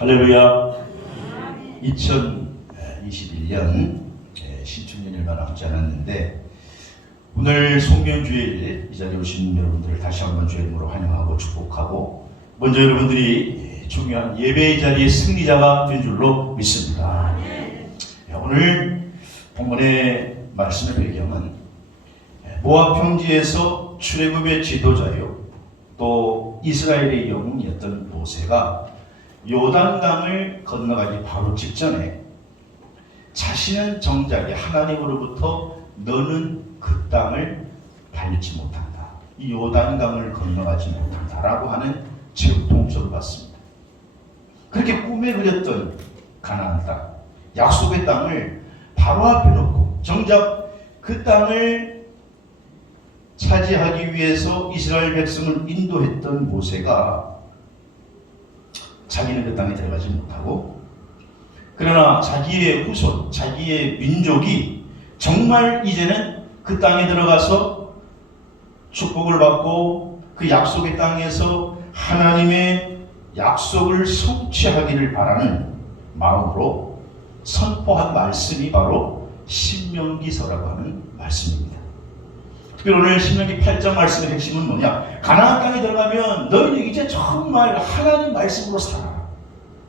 할렐루야. 2021년 신축년이 얼마 남지 않았는데 오늘 송년주일 이 자리에 오신 여러분들을 다시 한번 주의 이름으로 환영하고 축복하고 먼저 여러분들이 중요한 예배의 자리의 승리자가 된 줄로 믿습니다. 오늘 본문의 말씀의 배경은 모압 평지에서 출애굽의 지도자요 또 이스라엘의 영웅이었던 모세가 요단강을 건너가기 바로 직전에 자신은 정작에 하나님으로부터 너는 그 땅을 밟지 못한다, 이 요단강을 건너가지 못한다라고 하는 최후 통첩을 받습니다. 그렇게 꿈에 그렸던 가나안 땅, 약속의 땅을 바로 앞에 놓고 정작 그 땅을 차지하기 위해서 이스라엘 백성을 인도했던 모세가 자기는 그 땅에 들어가지 못하고, 그러나 자기의 후손, 자기의 민족이 정말 이제는 그 땅에 들어가서 축복을 받고 그 약속의 땅에서 하나님의 약속을 성취하기를 바라는 마음으로 선포한 말씀이 바로 신명기서라고 하는 말씀입니다. 특별히 오늘 신명기 8장 말씀의 핵심은 뭐냐? 가나안 땅에 들어가면 너희는 이제 정말 하나님 말씀으로 살아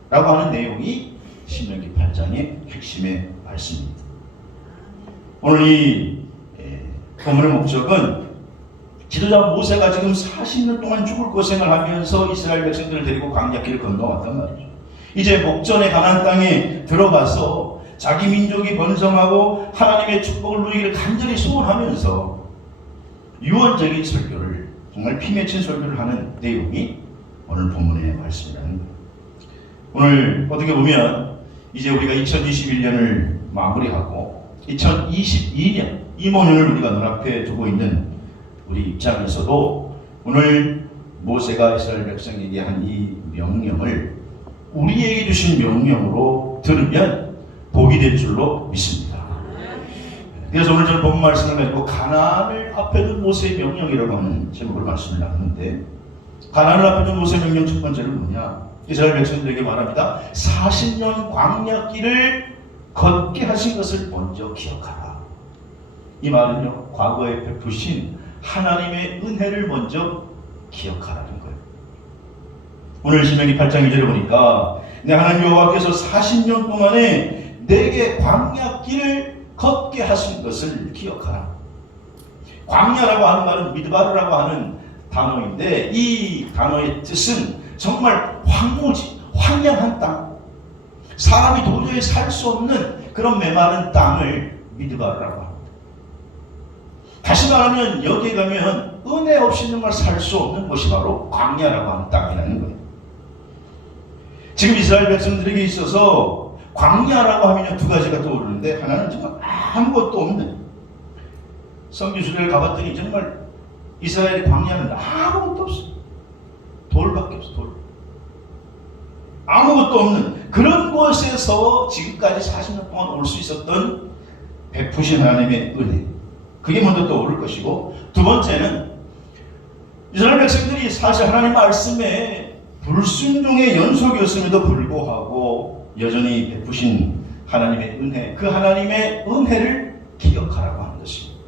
라고 하는 내용이 신명기 8장의 핵심의 말씀입니다. 오늘 이 본문의 목적은 지도자 모세가 지금 40년 동안 죽을 고생을 하면서 이스라엘 백성들을 데리고 광야길을 건너왔단 말이죠. 이제 목전의 가나안 땅에 들어가서 자기 민족이 번성하고 하나님의 축복을 누리기를 간절히 소원하면서 유언적인 설교를, 정말 피맺힌 설교를 하는 내용이 오늘 본문의 말씀이라는 거예요. 오늘 어떻게 보면 이제 우리가 2021년을 마무리하고 2022년 이모년을 우리가 눈앞에 두고 있는 우리 입장에서도 오늘 모세가 이스라엘 백성에게 한 이 명령을 우리에게 주신 명령으로 들으면 복이 될 줄로 믿습니다. 그래서 오늘 저는 본 말씀을 가지고 가나안을 앞에 둔 모세의 명령이라고 하는 제목으로 말씀을 나누는데, 가나안을 앞에 둔 모세의 명령 첫 번째는 뭐냐? 이스라엘 백성들에게 말합니다. 40년 광야길을 걷게 하신 것을 먼저 기억하라. 이 말은요, 과거에 베푸신 하나님의 은혜를 먼저 기억하라는 거예요. 오늘 신명기 8장 2절에 보니까 내 하나님 여호와께서 40년 동안에 내게 광야길을 걷게 하신 것을 기억하라. 광야라고 하는 말은 미드바르라고 하는 단어인데, 이 단어의 뜻은 정말 황무지, 황량한 땅, 사람이 도저히 살 수 없는 그런 메마른 땅을 미드바르라고 합니다. 다시 말하면 여기에 가면 은혜 없이 정말 살 수 없는 곳이 바로 광야라고 하는 땅이라는 거예요. 지금 이스라엘 백성들에게 있어서 광야라고 하면 두 가지가 떠오르는데, 하나는 정말 아무것도 없는, 성지순례를 가봤더니 정말 이스라엘의 광야는 아무것도 없어. 돌밖에 없어, 돌. 아무것도 없는 그런 곳에서 지금까지 40년 동안 올 수 있었던 베푸신 하나님의 은혜, 그게 먼저 떠오를 것이고, 두 번째는 이스라엘 백성들이 사실 하나님 말씀에 불순종의 연속이었음에도 불구하고 여전히 베푸신 하나님의 은혜, 그 하나님의 은혜를 기억하라고 하는 것입니다.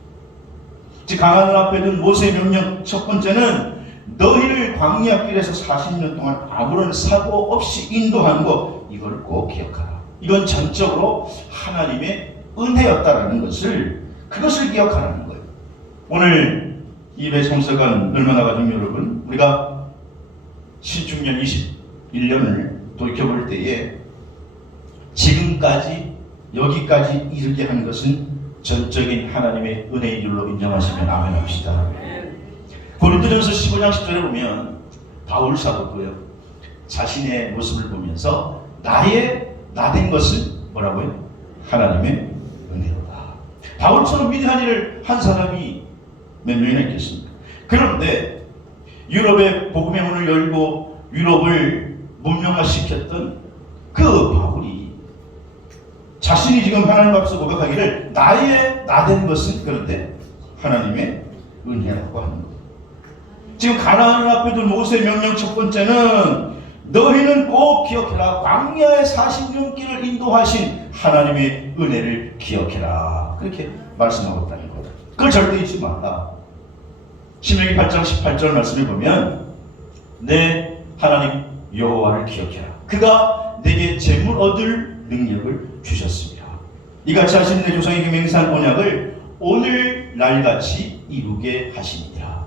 즉 가나안 앞에 둔 모세의 명령 첫 번째는 너희를 광야길에서 40년 동안 아무런 사고 없이 인도한 것, 이걸 꼭 기억하라. 이건 전적으로 하나님의 은혜였다라는 것을, 그것을 기억하라는 거예요. 오늘 이 배송서관 얼마나 가지고 여러분, 우리가 신축년 21년을 돌이켜볼 때에 지금까지 여기까지 이르게 한 것은 전적인 하나님의 은혜인 줄로 인정하시면 아멘 합시다. 고린도전서 15장 10절에 보면 바울 사도도요, 자신의 모습을 보면서 나된 것은 뭐라고요? 하나님의 은혜로다. 바울처럼 위대한 일을 한 사람이 몇 명이나 있겠습니까? 그런데 유럽의 복음의 문을 열고 유럽을 문명화시켰던 그 바울이 자신이 지금 하나님 앞에서 고백하기를 나된 것은, 그런데 하나님의 은혜라고 하는 거예요. 지금 가나안 앞에 둔 모세의 명령 첫 번째는 너희는 꼭 기억해라. 광야의 40년 길을 인도하신 하나님의 은혜를 기억해라. 그렇게 말씀하고 있다는 거다. 그걸 절대 잊지 마라. 신명기 8장 18절 말씀을 보면 내 하나님 여호와를 기억해라. 그가 내게 재물 얻을 능력을 주셨습니다. 이같이 하시는 내 조상에게 맹세한 언약을 오늘 날같이 이루게 하십니다.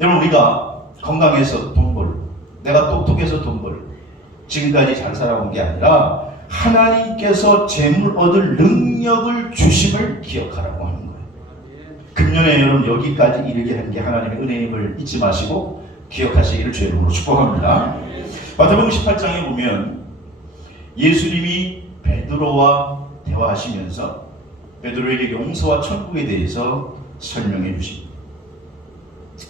여러분, 우리가 건강해서 돈 벌고 내가 똑똑해서 돈 벌고 지금까지 잘 살아온 게 아니라 하나님께서 재물 얻을 능력을 주심을 기억하라고 하는 거예요. 금년에 여러분 여기까지 이르게 한 게 하나님의 은혜임을 잊지 마시고 기억하시기를 주의 이름으로 축복합니다. 마태복음 18장에 보면 예수님이 베드로와 대화하시면서 베드로에게 용서와 천국에 대해서 설명해 주십니다.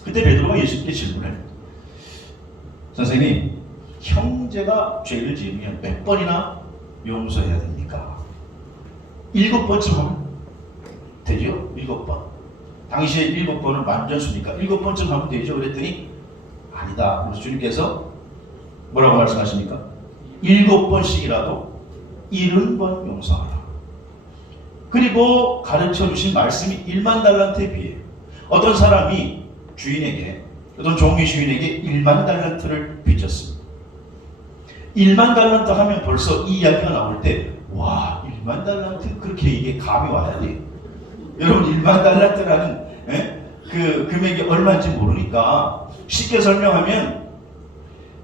그때 베드로가 예수님께 질문해요. 선생님, 형제가 죄를 지으면 몇 번이나 용서해야 됩니까? 7번쯤 하면 되죠? 7번. 당시에 7번은 만전수니까 7번쯤 하면 되죠? 그랬더니 아니다. 그래서 주님께서 뭐라고 말씀하십니까? 7번씩이라도 70번 용서하라. 그리고 가르쳐 주신 말씀이 1만 달란트에 비해요. 어떤 사람이 주인에게, 어떤 종이 주인에게 1만 달란트를 빚졌습니다. 1만 달란트 하면 벌써 이 이야기가 나올 때, 와, 1만 달란트? 그렇게 이게 감이 와야 돼요. 여러분, 1만 달란트라는 그 금액이 얼마인지 모르니까 쉽게 설명하면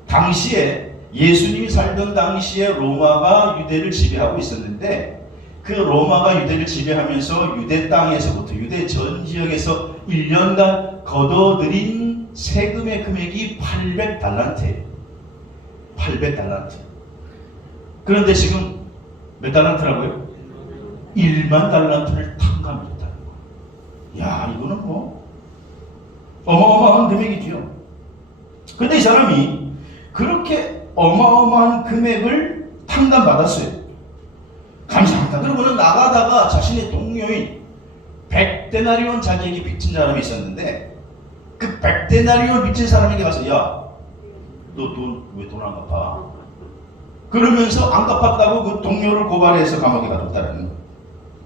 당시에 예수님이 살던 당시에 로마가 유대를 지배하고 있었는데 그 로마가 유대를 지배하면서 유대 땅에서부터 유대 전 지역에서 1년간 걷어들인 세금의 금액이 800달란트예요. 800달란트. 그런데 지금 몇 달란트라고요? 1만 달란트를 탕감했다는 거예요. 야, 이거는 뭐 어마어마한 금액이죠. 그런데 이 사람이 그렇게 어마어마한 금액을 탕감받았어요. 감사합니다. 그러고는 나가다가 자신의 동료인 100데나리온 자기에게 빚진 사람이 있었는데 그 100데나리온 빚진 사람에게 가서 야, 너 왜 돈 안 갚아? 그러면서 안 갚았다고 그 동료를 고발해서 감옥에 가뒀다는 거예요.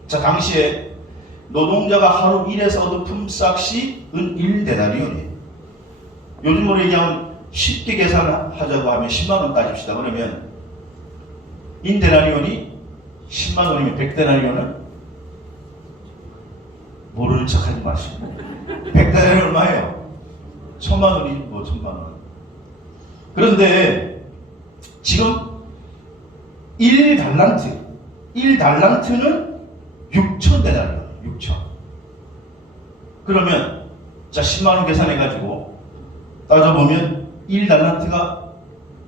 자, 당시에 노동자가 하루 1에서 얻은 품삯이 은 1데나리온이에요. 요즘으로 얘기하면 쉽게 계산하자고 하면 10만원 따집시다. 그러면 1데나리온이 10만원이면 100데나리온은 모르는 척 하지 마시고 100데나리온 얼마예요? 1000만원이지 뭐 1000만원. 그런데 지금 1달란트는 6,000데나리온, 6,000. 그러면 자 10만원 계산해가지고 따져보면 1달란트가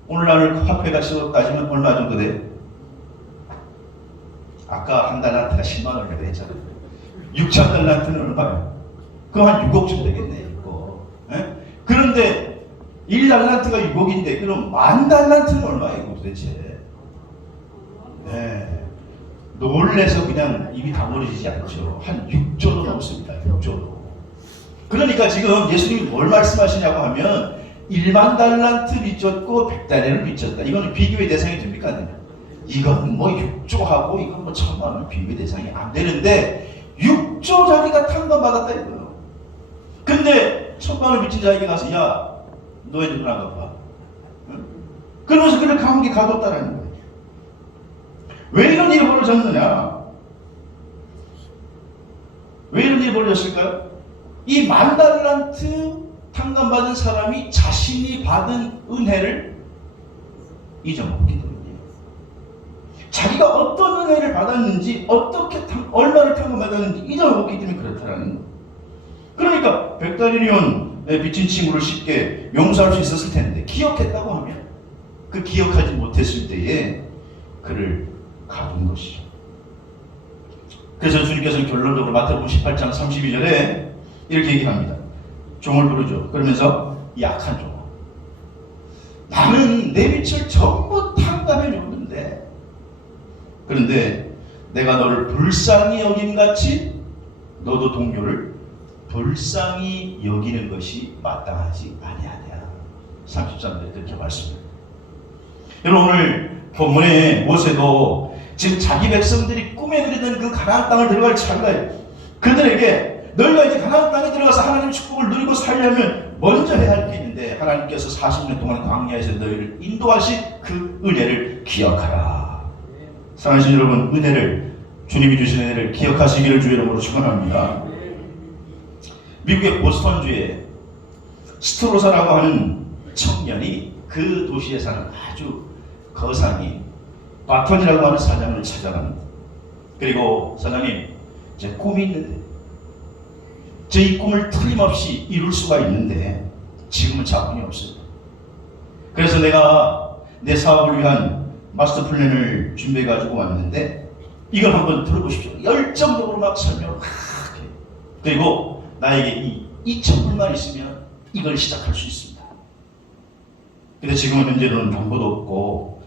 오늘날 화폐 가치로 따지면 얼마 정도 돼요? 아까 한 달란트가 10만원이라고 했잖아요. 6,000달란트는 얼마예요? 그럼 한 6억쯤 되겠네, 이거. 예? 그런데 1달란트가 6억인데 그럼 10,000달란트는 얼마예요, 도대체? 네. 놀래서 그냥 입이 다물어지지 않죠. 한 6조도 넘습니다. 6조도. 그러니까 지금 예수님이 뭘 말씀하시냐고 하면 1만 달란트 빚졌고 100달러를 빚졌다. 이거는 비교의 대상이 됩니까? 안 됩니까? 이건 뭐 6조하고 이건 뭐 1,000만 원 비교의 대상이 안 되는데 6조 자기가 탕감받았다 이거예요. 근데 1,000만 원 빚진 자에게 가서 야, 너의 돈 안 갚아. 응? 그러면서 그를 감옥에 가뒀다라는 거예요. 왜 이런 일이 벌어졌느냐? 왜 이런 일이 벌어졌을까요? 이 10,000달란트 탕감받은 사람이 자신이 받은 은혜를 잊어먹기 때문에 자기가 어떤 은혜를 받았는지 어떻게 얼마를 탕감받았는지 잊어먹기 때문에 그렇다라는 거예요. 그러니까 100달러에 빚진 친구를 쉽게 용서할 수 있었을 텐데 기억했다고 하면 그 기억하지 못했을 때에 그를 가둔 것이죠. 그래서 주님께서는 결론적으로 마태복음 18장 32절에 이렇게 얘기합니다. 종을 부르죠. 그러면서 약한 종, 나는 내 빚을 전부 탕감해 줬는데 그런데 내가 너를 불쌍히 여김같이 너도 동료를 불쌍히 여기는 것이 마땅하지 아니하냐. 33절에 그렇게 말씀합니다. 여러분 오늘 본문에 모세도 지금 자기 백성들이 꿈에 그리던 그 가나안 땅을 들어갈 찰나에 그들에게 너희가 이제 가나안 땅에 들어가서 하나님의 축복을 누리고 살려면 먼저 해야 할 게 있는데 하나님께서 40년 동안 광야에서 너희를 인도하신 그 은혜를 기억하라. 사랑하신 여러분, 은혜를 주님이 주신 은혜를 기억하시기를 주의 이름으로 축원합니다. 미국의 보스턴주에 스트로사라고 하는 청년이 그 도시에 사는 아주 거상이 바턴이라고 하는 사장을 찾아갑니다. 그리고 사장님, 제 꿈이 있는데 제 이 꿈을 틀림없이 이룰 수가 있는데 지금은 자본이 없습니다. 그래서 내가 내 사업을 위한 마스터 플랜을 준비해 가지고 왔는데 이걸 한번 들어보십시오. 열정적으로 막 설명을 막 해요. 그리고 나에게 이 2,000불만 있으면 이걸 시작할 수 있습니다. 근데 지금은 현재는 정보도 없고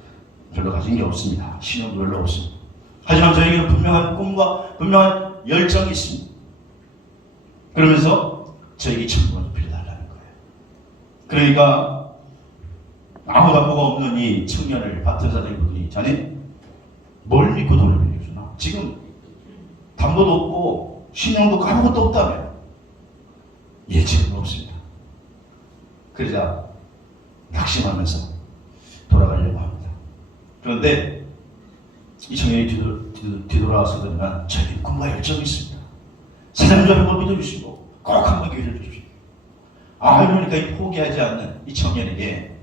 별로 가진 게 없습니다. 신용도 별로 없습니다. 하지만 저에게는 분명한 꿈과 분명한 열정이 있습니다. 그러면서 저에게 2,000불만 빌려달라는 거예요. 그러니까 아무 담보가 없는 이 청년을 밭을 사장이 보더니 자네 뭘 믿고 돈을 빌려주나? 지금 담보도 없고 신용도 아무것도 없다며. 예, 지금 없습니다. 그러자 낙심하면서 돌아가려고 합니다. 그런데 이 청년이 뒤돌아서더니만 저에게 꿈과 열정이 있습니다. 사장님 좀 한번 믿어주시고 꼭 한번 기회를 주십시오. 그러니까 이 포기하지 않는 이 청년에게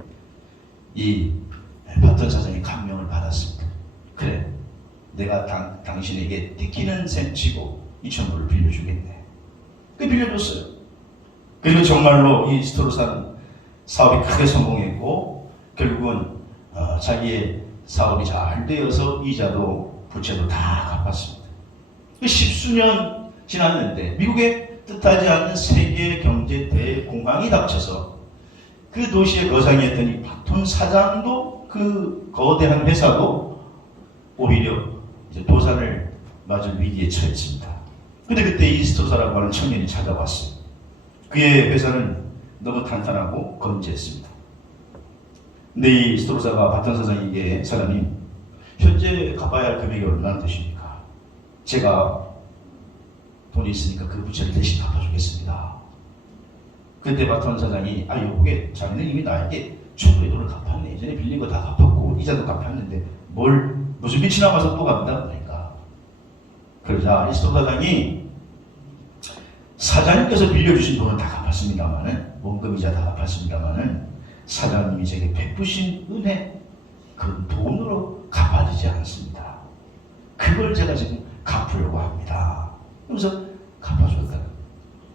이 바턴 사장이 감명을 받았습니다. 그래, 내가 당신에게 띠끼는 셈 치고 2,000불을 빌려주겠네. 그 빌려줬어요. 그리고 정말로 이 스토르산 사업이 크게 성공했고 결국은 자기의 사업이 잘 되어서 이자도 부채도 다 갚았습니다. 10수년 지났는데 미국의 뜻하지 않는 세계 경제 대공황이 닥쳐서 그 도시의 거상이었던 이 바톤 사장도 그 거대한 회사도 오히려 이제 도산을 맞을 위기에 처했습니다. 근데 그때 이스토사라고 하는 청년이 찾아왔어요. 그의 회사는 너무 탄탄하고 건재했습니다. 근데 이 스토르사가 바톤 사장에게 사장님, 현재 갚아야 할 금액이 얼마나 되십니까? 제가 돈이 있으니까 그 부채를 대신 갚아주겠습니다. 그때 바톤 사장이 요게 자기는 이미 나에게 충분히 돈을 갚았네. 예전에 빌린 거 다 갚았고 이자도 갚았는데 무슨 빛이 남아서 또 갚는다 그러니까. 그러자 이 스토르 사장이 사장님께서 빌려주신 돈은 다 갚았습니다만은 원금이자 다 갚았습니다만은 사장님이 제게 베푸신 은혜 그 돈으로 갚아지지 않습니다. 그걸 제가 지금 갚으려고 합니다. 그래서 갚아줬다.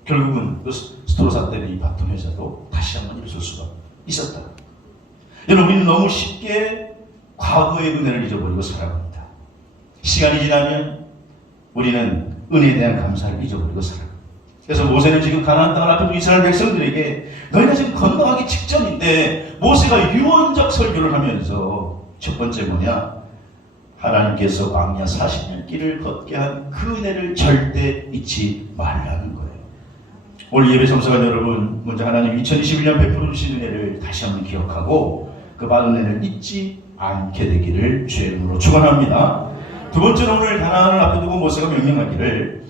결국은 그 스토르사 때문에 이 바톤 회사도 다시 한번 일어설 수가 있었다. 여러분, 우리는 너무 쉽게 과거의 은혜를 잊어버리고 살아갑니다. 시간이 지나면 우리는 은혜에 대한 감사를 잊어버리고 살아갑니다. 그래서 모세는 지금 가나안 땅을 앞에 둔 이스라엘 백성들에게 너희가 지금 건너가기 직전인데 모세가 유언적 설교를 하면서 첫 번째 뭐냐? 하나님께서 광야 40년 길을 걷게 한 그 은혜를 절대 잊지 말라는 거예요. 오늘 예배 참석한 여러분, 먼저 하나님 2021년 베풀어 주신 은혜를 다시 한번 기억하고 그 받은 은혜를 잊지 않게 되기를 주의 이름으로 축원합니다. 두 번째는 오늘 가나안을 앞에 두고 모세가 명령하기를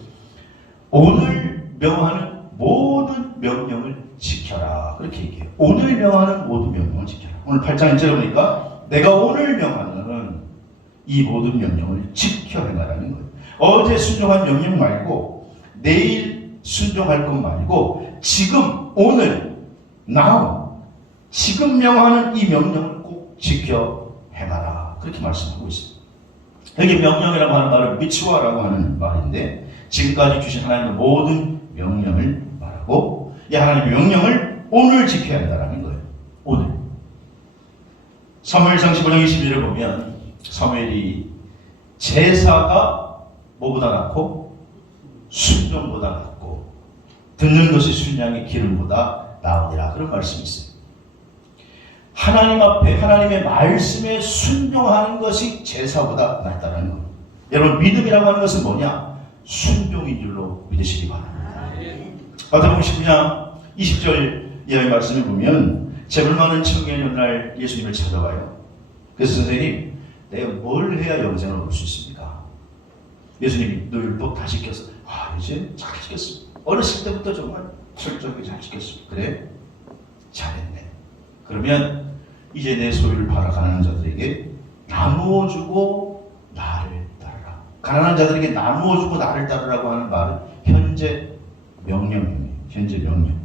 오늘 명하는 모든 명령을 지켜라. 그렇게 얘기해요. 오늘 명하는 모든 명령을 지켜라. 오늘 8장 1절에 보니까 내가 오늘 명하는 이 모든 명령을 지켜 행하라는 거예요. 어제 순종한 명령 말고 내일 순종할 것 말고 지금 오늘 now 지금 명하는 이 명령을 꼭 지켜 행하라. 그렇게 말씀하고 있습니다. 여기 명령이라고 하는 말은 미츠와라고 하는 말인데 지금까지 주신 하나님의 모든 명령을 말하고 이 하나님의 명령을 오늘 지켜야 한다는 거예요. 오늘. 사무엘상 15장 21절을 보면 사무엘이 제사가 뭐보다 낫고 순종보다 낫고 듣는 것이 순양의 기름보다 나으니라 그런 말씀이 있어요. 하나님 앞에 하나님의 말씀에 순종하는 것이 제사보다 낫다는 거예요. 여러분, 믿음이라고 하는 것은 뭐냐? 순종인 줄로 믿으시기 바랍니다. 마태복음 19장 20절 이하의 말씀을 보면 재물 많은 청년이 어느 날 예수님을 찾아와요. 그래서 선생님, 내가 뭘 해야 영생을 얻을 수 있습니까? 예수님이 너 율법 다 지켰어. 아, 이제 잘 지켰어. 어렸을 때부터 정말 철저하게 잘 지켰어. 그래? 잘했네. 그러면 이제 내 소유를 팔아 가난한 자들에게 나누어 주고 나를 따르라. 가난한 자들에게 나누어 주고 나를 따르라고 하는 말은 현재 명령입니다. 현재 명령.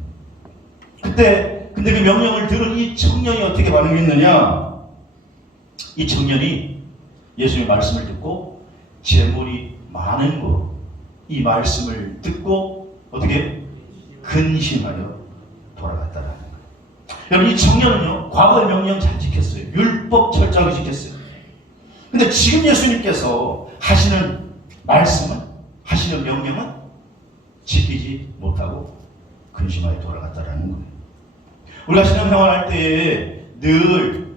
근데 그 명령을 들은 이 청년이 어떻게 반응했느냐? 이 청년이 예수님의 말씀을 듣고 재물이 많은 거, 이 말씀을 듣고 어떻게 근심하여 돌아갔다라는 거예요. 여러분, 이 청년은요, 과거의 명령 잘 지켰어요. 율법 철저하게 지켰어요. 근데 지금 예수님께서 하시는 말씀은, 하시는 명령은 지키지 못하고 근심하여 돌아갔다라는 거예요. 우리가 신앙생활할 때에 늘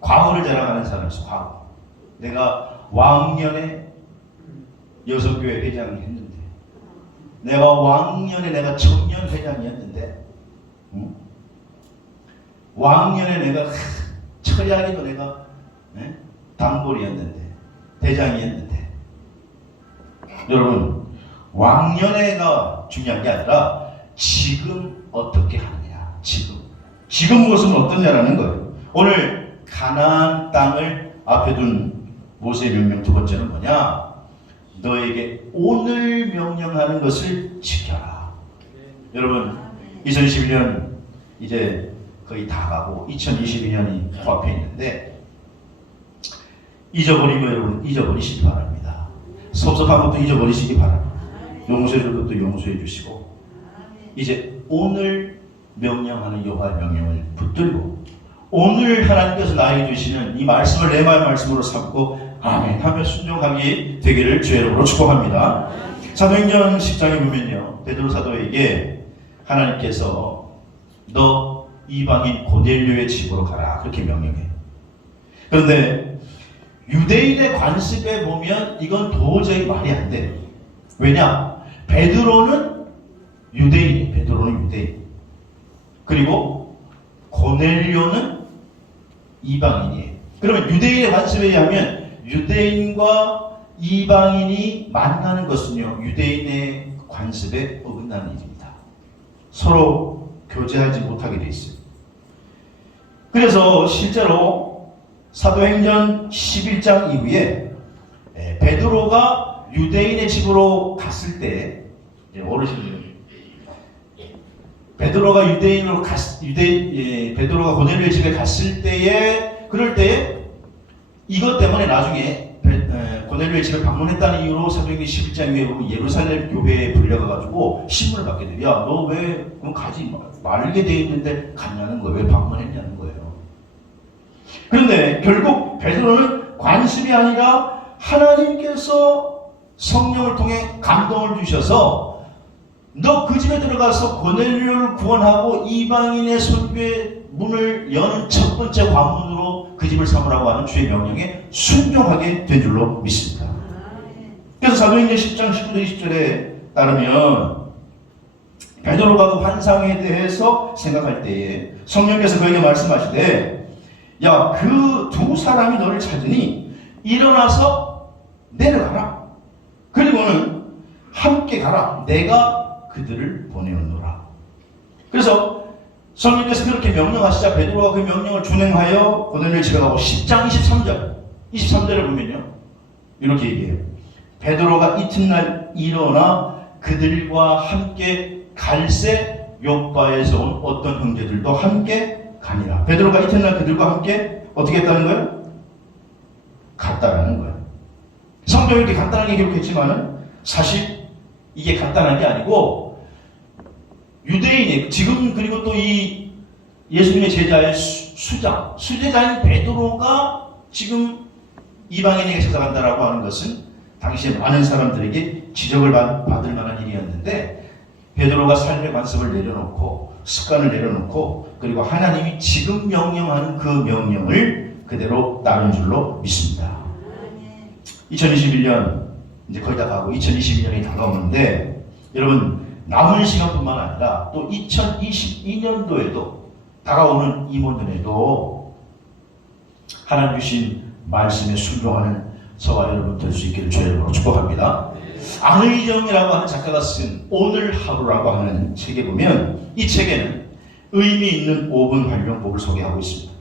과거를 자랑하는 사람이 있어. 과거. 내가 왕년에 여성교회 회장이 했는데, 내가 왕년에 내가 청년 회장이었는데, 왕년에 내가 철야기도 내가 단골이었는데, 대장이었는데. 여러분, 왕년에가 중요한 게 아니라 지금 어떻게 하느냐. 지금 모습은 어떠냐라는 거예요. 오늘 가나안 땅을 앞에 둔 모세의 명령 두 번째는 뭐냐? 너에게 오늘 명령하는 것을 지켜라. 여러분, 2021년 이제 거의 다 가고 2022년이 코앞에 있는데, 잊어버리면 여러분 잊어버리시기 바랍니다. 섭섭한 것도 잊어버리시기 바랍니다. 용서해 줄 것도 용서해 주시고, 이제 오늘 명령하는 여호와의 명령을 붙들고 오늘 하나님께서 나에게 주시는 이 말씀을 내 말씀으로 삼고 아멘 하며 순종하기 되기를 주의 이름으로 축복합니다. 사도행전 10장에 보면요, 베드로 사도에게 하나님께서 너 이방인 고넬료의 집으로 가라 그렇게 명령해요. 그런데 유대인의 관습에 보면 이건 도저히 말이 안 돼요. 왜냐? 베드로는 유대인. 그리고 고넬료는 이방인이에요. 그러면 유대인의 관습에 의하면 유대인과 이방인이 만나는 것은요, 유대인의 관습에 어긋나는 일입니다. 서로 교제하지 못하게 돼 있어요. 그래서 실제로 사도행전 11장 이후에 베드로가 유대인의 집으로 갔을 때, 어르신들, 베드로가 베드로가 고넬료의 집에 갔을 때에, 그럴 때에 이것 때문에 나중에 고넬료의 집을 방문했다는 이유로 사도행전 11장 이후에 보면 예루살렘 교회에 불려가가지고 신문을 받게 돼요. 야, 너 왜 가지 말게 돼 있는데 갔냐는 거예요. 왜 방문했냐는 거예요. 그런데 결국 베드로는 관심이 아니라 하나님께서 성령을 통해 감동을 주셔서 너 그 집에 들어가서 고넬료를 구원하고 이방인의 선교의 문을 여는 첫 번째 관문으로 그 집을 삼으라고 하는 주의 명령에 순종하게 된 줄로 믿습니다. 그래서 사도행전 10장 19절 20절에 따르면 베드로가 그 환상에 대해서 생각할 때에 성령께서 그에게 말씀하시되, 야, 그 두 사람이 너를 찾으니 일어나서 내려가라. 그리고는 함께 가라. 내가 그들을 보내었노라. 그래서 성령께서 그렇게 명령하시자 베드로가 그 명령을 준행하여 고넬료의 집에 가고 10장 23절에 보면요, 이렇게 얘기해요. 베드로가 이튿날 일어나 그들과 함께 갈새 요바에서 온 어떤 형제들도 함께 가니라. 베드로가 이튿날 그들과 함께 어떻게 했다는 거예요? 갔다라는 거예요. 성경이 이렇게 간단하게 기록했지만은 사실 이게 간단한 게 아니고, 유대인의 지금, 그리고 또 이 예수님의 제자의 수제자인 베드로가 지금 이방인에게 찾아간다라고 하는 것은 당시에 많은 사람들에게 지적을 받을 만한 일이었는데, 베드로가 삶의 관습을 내려놓고 습관을 내려놓고 그리고 하나님이 지금 명령하는 그 명령을 그대로 따른 줄로 믿습니다. 2021년 이제 거의 다 가고 2022년이 다가오는데, 여러분 남은 시간뿐만 아니라 또 2022년도에도 다가오는 이모전에도 하나님 주신 말씀에 순종하는 저와 여러분 될 수 있기를 주의 이름으로 축복합니다. 안의정이라고 하는 작가가 쓴 오늘 하루라고 하는 책에 보면 이 책에는 의미 있는 5분 활용법을 소개하고 있습니다.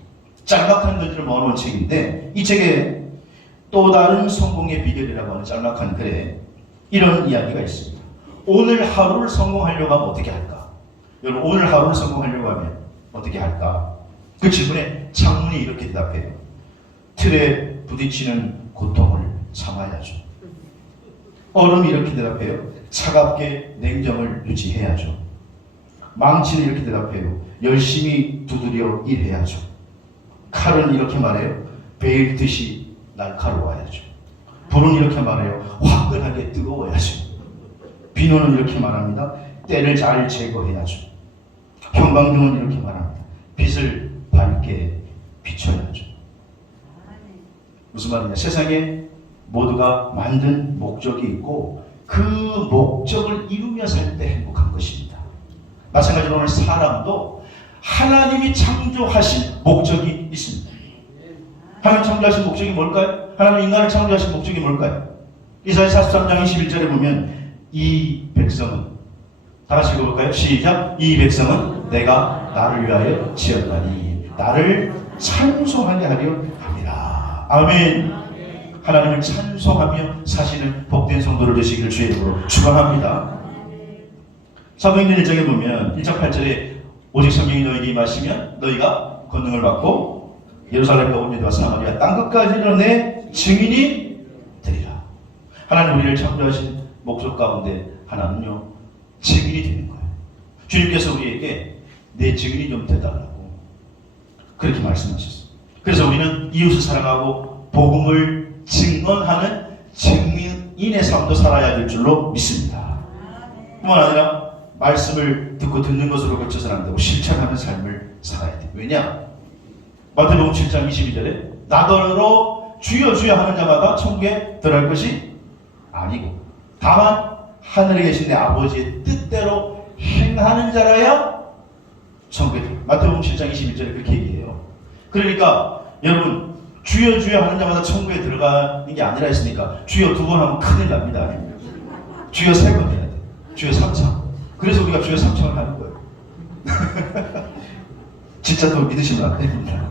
짤막한 글들을 모아놓은 책인데 이 책에 또 다른 성공의 비결이라고 하는 짤막한 글에 이런 이야기가 있습니다. 오늘 하루를 성공하려고 하면 어떻게 할까? 여러분 오늘 하루를 성공하려고 하면 어떻게 할까? 그 질문에 창문이 이렇게 대답해요. 틀에 부딪히는 고통을 참아야죠. 얼음이 이렇게 대답해요. 차갑게 냉정을 유지해야죠. 망치는 이렇게 대답해요. 열심히 두드려 일해야죠. 칼은 이렇게 말해요. 베일 듯이 날카로워야죠. 불은 이렇게 말해요. 화끈하게 뜨거워야죠. 비누는 이렇게 말합니다. 때를 잘 제거해야죠. 형광등은 이렇게 말합니다. 빛을 밝게 비춰야죠. 무슨 말이냐? 세상에 모두가 만든 목적이 있고 그 목적을 이루며 살 때 행복한 것입니다. 마찬가지로 오늘 사람도 하나님이 창조하신 목적이 있습니다. 하나님 창조하신 목적이 뭘까요? 하나님 인간을 창조하신 목적이 뭘까요? 이사야 43장 21절에 보면 이 백성은 다 같이 읽어볼까요? 시작! 이 백성은 내가 나를 위하여 지었나니 나를 찬송하게 하려 합니다. 아멘. 하나님을 찬송하며 사시는 복된 성도를 되시기를 주의 이름으로 축원합니다. 사도행전 1장에 보면 1장 8절에 오직 성령이 너에게 임하시면 너희가 권능을 받고 예루살렘과 온 유대와 사마리아 땅끝까지 내 증인이 되리라. 하나님 우리를 창조하신 목적 가운데 하나는요 증인이 되는 거예요. 주님께서 우리에게 내 증인이 좀 되달라고 그렇게 말씀하셨어요. 그래서 우리는 이웃을 사랑하고 복음을 증언하는 증인의 삶도 살아야 될 줄로 믿습니다. 뿐만 아니라 말씀을 듣고 듣는 것으로 그쳐서는 안 되고 실천하는 삶을 살아야 돼요. 왜냐? 마태복음 7장 22절에 나더러 주여 주여 하는 자마다 천국에 들어갈 것이 아니고 다만 하늘에 계신 내 아버지의 뜻대로 행하는 자라야 천국에 들어갈. 마태복음 7장 21절에 그렇게 얘기해요. 그러니까 여러분 주여 주여 하는 자마다 천국에 들어가는 게 아니라 했으니까 주여 2번 하면 큰일 납니다. 주여 3번 해야 돼. 주여 3차. 그래서 우리가 주여 3차를 하는 거예요. 진짜 또 믿으시면 안 됩니다.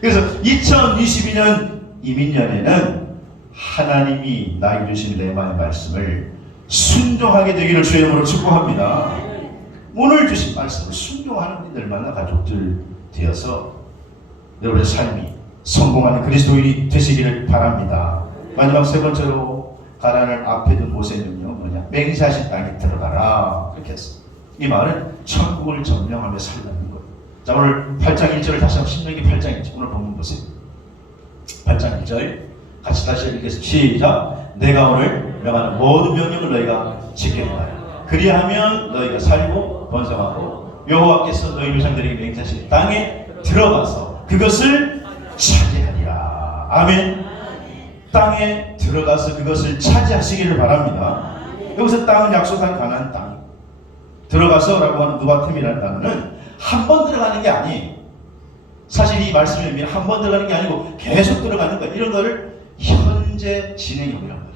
그래서 2022년 이민년에는 하나님이 나에게 주신 레마의 말씀을 순종하게 되기를 주의 이름으로 축복합니다. 오늘 주신 말씀을 순종하는 분들 만나 가족들 되어서 여러분의 삶이 성공하는 그리스도인이 되시기를 바랍니다. 마지막 3번째로 가난을 앞에 둔 모세는요 뭐냐? 맹세하신 땅에 들어가라 그렇게 했어요. 이 말은 천국을 점령하며 살라는 거예요. 자 오늘 8장 1절을 다시 한번 신명기 8장 1절 오늘 본문 보세요. 8장 1절 같이 다시 읽겠습니다. 시작! 내가 오늘 명하는 모든 명령을 너희가 지켜라. 그리하면 너희가 살고 번성하고 여호와께서 너희 조상들에게 맹세하신 땅에 들어가서 그것을 차지하리라. 아멘. 땅에 들어가서 그것을 차지하시기를 바랍니다. 여기서 땅은 약속한 가나안 땅. 들어가서라고 하는 누바템이라는 단어는 한 번 들어가는 게 아니에요. 사실 이 말씀의 의미는 한 번 들어가는 게 아니고 계속 들어가는 거예요. 이런 거를 현재 진행형이라고 해요.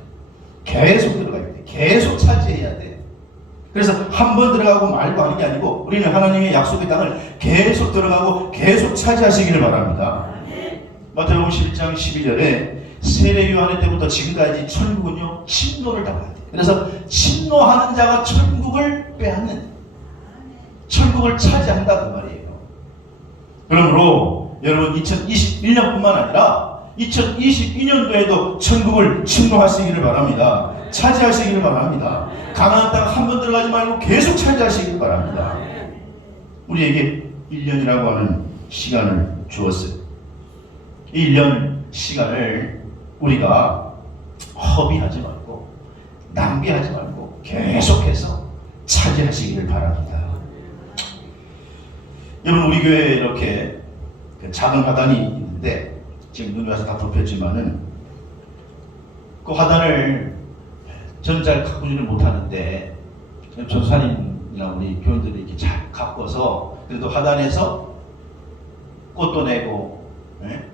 계속 들어가야 돼. 계속 차지해야 돼. 그래서 한 번 들어가고 말고 하는 게 아니고 우리는 하나님의 약속의 땅을 계속 들어가고 계속 차지하시기를 바랍니다. 마태복음 11장 12절에 세례 요한의 때부터 지금까지 천국은요 침노를 당해야 돼요. 그래서 침노하는 자가 천국을 빼앗는 천국을 차지한다 그 말이에요. 그러므로 여러분 2021년뿐만 아니라 2022년도에도 천국을 침노하시기를 바랍니다. 차지하시기를 바랍니다. 가나안 땅 한 번 들어가지 말고 계속 차지하시기를 바랍니다. 우리에게 1년이라고 하는 시간을 주었어요. 이 1년 시간을 우리가 허비하지 말고 낭비하지 말고 계속해서 차지하시기를 바랍니다. 여러분 우리 교회에 이렇게 작은 화단이 있는데 지금 눈이 와서 다 덮였지만은 그 화단을 저는 잘 가꾸지를 못하는데 전사님이나 우리 교원들이 이렇게 잘 가꿔서 그래도 화단에서 꽃도 내고, 예?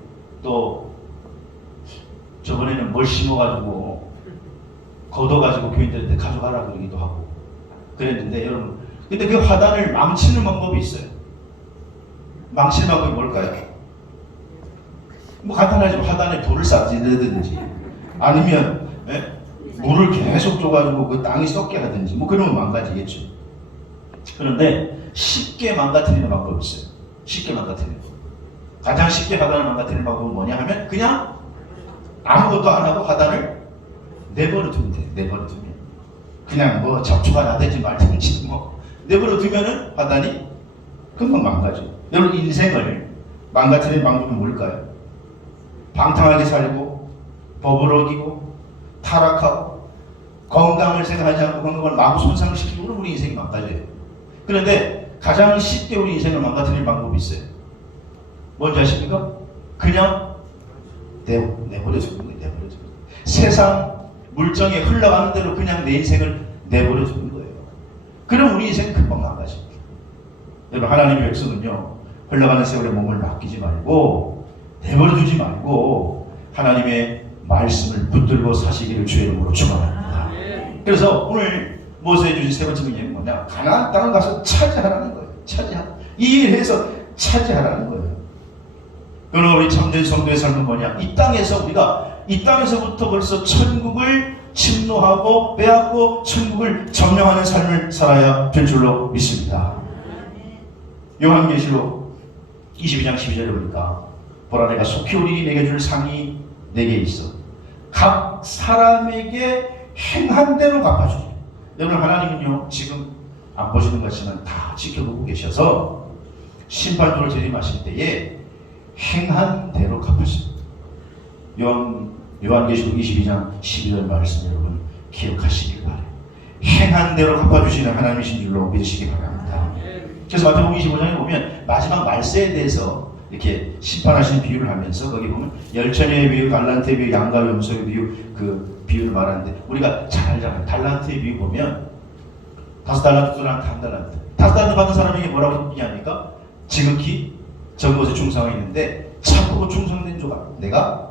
또 저번에는 뭘 심어가지고 걷어가지고 교인들한테 가져가라 그러기도 하고 그랬는데 여러분, 근데 그 화단을 망치는 방법이 있어요. 망치는 방법이 뭘까요? 뭐 간단하지. 화단에 돌을 싹지르든지 아니면 물을 계속 줘가지고 그 땅이 썩게 하든지 뭐 그러면 망가지겠죠. 그런데 쉽게 망가뜨리는 방법이 있어요. 쉽게 망가뜨리는 방 가장 쉽게 화단을 망가뜨리는 방법은 뭐냐 하면 그냥 아무것도 안 하고 화단을 내버려 두면 돼요. 내버려 두면 그냥 뭐 잡초가 나든지 말든지 뭐 내버려 두면은 화단이 금방 망가져. 여러분, 인생을 망가뜨리는 방법이 뭘까요? 방탕하게 살고 법을 어기고 타락하고 건강을 생각하지 않고 건강을 마구 손상시키고 그러면 우리 인생이 망가져요. 그런데 가장 쉽게 우리 인생을 망가뜨리는 방법이 있어요. 뭔지 아십니까? 그냥 내버려 두는 거예요. 내버려 두는 거예요. 세상 물정에 흘러가는 대로 그냥 내 인생을 내버려 두는 거예요. 그럼 우리 인생 금방 망가집니다. 여러분, 하나님의 백성은요, 흘러가는 세월에 몸을 맡기지 말고 내버려 두지 말고 하나님의 말씀을 붙들고 사시기를 주의 이름으로 축원합니다. 그래서 오늘 모세에 주신 세 번째 명령은 뭐냐? 가나안 땅을 가서 차지하라는 거예요. 이 일을 해서 차지하라는 거예요. 그러나 우리 참된 성도의 삶은 뭐냐? 이 땅에서부터 벌써 천국을 침노하고 빼앗고 천국을 점령하는 삶을 살아야 될 줄로 믿습니다. 요한계시록 22장 12절에 보니까 보라, 내가 속히 오리니 내게 줄 상이 내게 있어 각 사람에게 행한 대로 갚아주리. 여러분, 하나님은요 지금 안 보시는 것 같지만 다 지켜보고 계셔서 심판주를 재림하실 때에 행한 대로 갚으십니다. 요한계시록 22장 12절 말씀 여러분 기억하시길 바라요. 행한 대로 갚아주시는 하나님이신 줄로 믿으시기 바랍니다. 그래서 마태복음 25장에 보면 마지막 말세에 대해서 이렇게 심판하신 비유를 하면서 거기 보면 열천의 비유, 달란트의 비유, 양과 염소의 비유, 그 비유를 말하는데 우리가 잘 알잖아요. 달란트의 비유 보면 5달란트, 1달란트. 5달란트 받은 사람에게 뭐라고 얘기합니까? 지극히 적은 것에 충성하고 있는데 참고 충성된 조각, 내가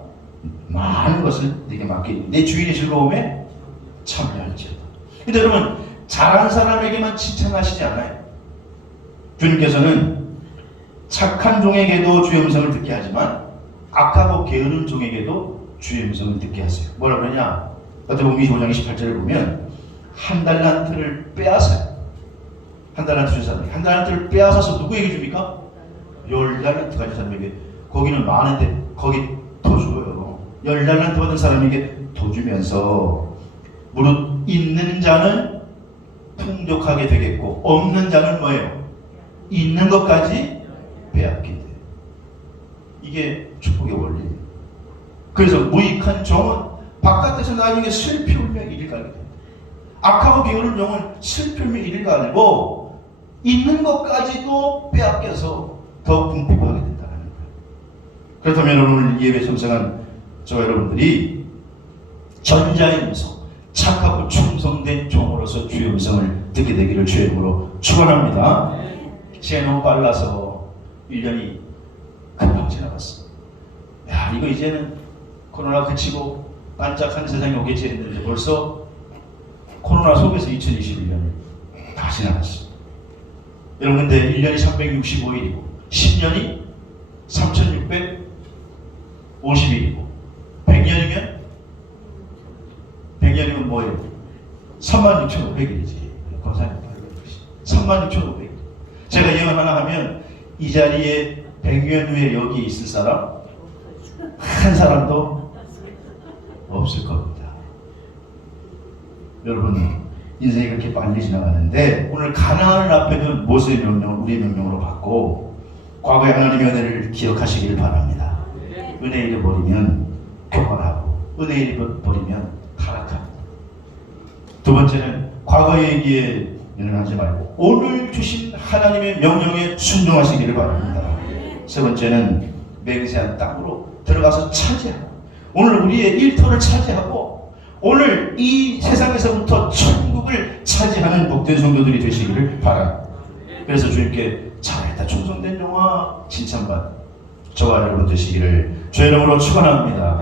많은 것을 내게 맡기니 내 주인의 즐거움에 참여할지어다. 근데 여러분, 잘한 사람에게만 칭찬하시지 않아요. 주님께서는 착한 종에게도 주의 음성을 듣게 하지만 악하고 게으른 종에게도 주의 음성을 듣게 하세요. 뭐라 그러냐? 마태복음 25장 28절에 보면 한 달란트를 빼앗아요. 한 달란트 준 사람에게 한 달란트를 빼앗아서 누구에게 줍니까? 10달란트 가진 사람에게. 거기는 많은데 거기 더 줘요. 10달란트 받은 사람에게 더 주면서 무릇 있는 자는 풍족하게 되겠고 없는 자는 뭐예요? 있는 것까지 빼앗게 돼. 이게 축복의 원리예요. 그래서 무익한 종은 바깥에서 나중에 슬피 울며 이를 갈게 됩니다. 악하고 게으른 종은 슬피 울며 이를 갈고 있는 것까지도 빼앗겨서 더 궁핍하게 된다는 거예요. 그렇다면 오늘 예배 참석한 저와 여러분들이 전자의 음성, 착하고 충성된 종으로서 주의 음성을 듣게 되기를 주의 이름으로 축원합니다. 시간이 너무 빨라서 1년이 금방 지나갔어. 야, 이거 이제는 코로나 그치고 반짝하는 세상이 오겠지 했는데 벌써 코로나 속에서 2021년이 다 지나갔어. 여러분, 근데 1년이 365일이고 10년이 3650일이고 100년이면 뭐예요? 36,500일이지. 검사님 36,500일. 제가 예언하나 하면 이 자리에 100년 후에 여기 있을 사람 한 사람도 없을 겁니다. 여러분, 인생이 그렇게 빨리 지나가는데 오늘 가나안을 앞에 둔 모세의 명령을 우리의 명령으로 받고 과거의 하나님의 은혜를 기억하시기를 바랍니다. 은혜 잃어버리면 교만하고 은혜 잃어버리면 타락합니다. 두 번째는 과거의 얘기에 연연하지 말고 오늘 주신 하나님의 명령에 순종하시기를 바랍니다. 세 번째는 맹세한 땅으로 들어가서 차지하고 오늘 우리의 일터를 차지하고 오늘 이 세상에서부터 천국을 차지하는 복된 성도들이 되시기를 바랍니다. 그래서 주님께 잘했다 충성된 종아 칭찬받 저와 여러분 되시기를 주의 이름으로 축원합니다.